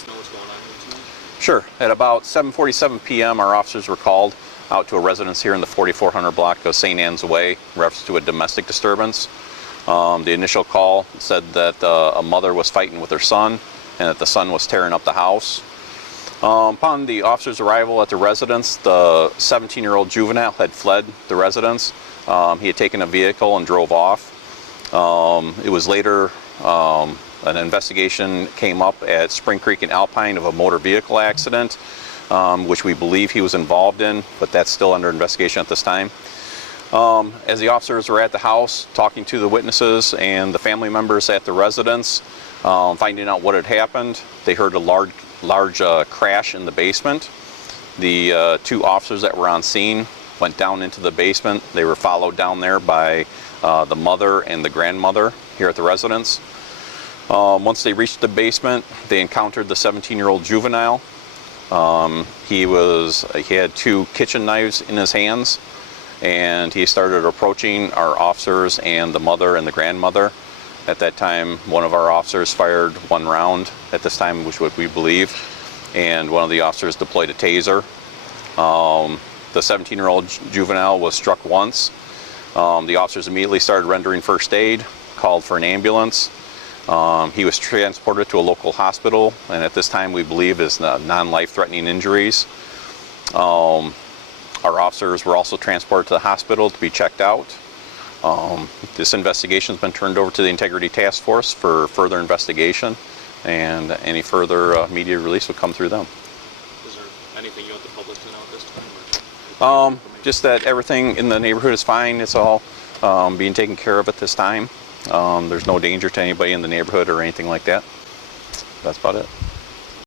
us know what's going on here tonight? Sure. At about 7:47 p.m., our officers were called out to a residence here in the 4400 block of St. Anne's Way in reference to a domestic disturbance. The initial call said that a mother was fighting with her son and that the son was tearing up the house. Upon the officer's arrival at the residence, the 17-year-old juvenile had fled the residence. He had taken a vehicle and drove off. It was later an investigation came up at Spring Creek and Alpine of a motor vehicle accident, which we believe he was involved in, but that's still under investigation at this time. As the officers were at the house talking to the witnesses and the family members at the residence, finding out what had happened, they heard a large crash in the basement. The two officers that were on scene went down into the basement. They were followed down there by the mother and the grandmother here at the residence. Once they reached the basement, they encountered the 17-year-old juvenile. He had two kitchen knives in his hands, and he started approaching our officers and the mother and the grandmother. At that time, one of our officers fired one round at this time, which would we believe, and one of the officers deployed a taser. The 17-year-old juvenile was struck once. The officers immediately started rendering first aid, called for an ambulance. He was transported to a local hospital, and at this time we believe is non-life-threatening injuries. Our officers were also transported to the hospital to be checked out. This investigation has been turned over to the Integrity Task Force for further investigation, and any further media release will come through them. Is there anything you want the public to know at this time? Just that everything in the neighborhood is fine. It's all being taken care of at this time. There's no danger to anybody in the neighborhood or anything like that. That's about it.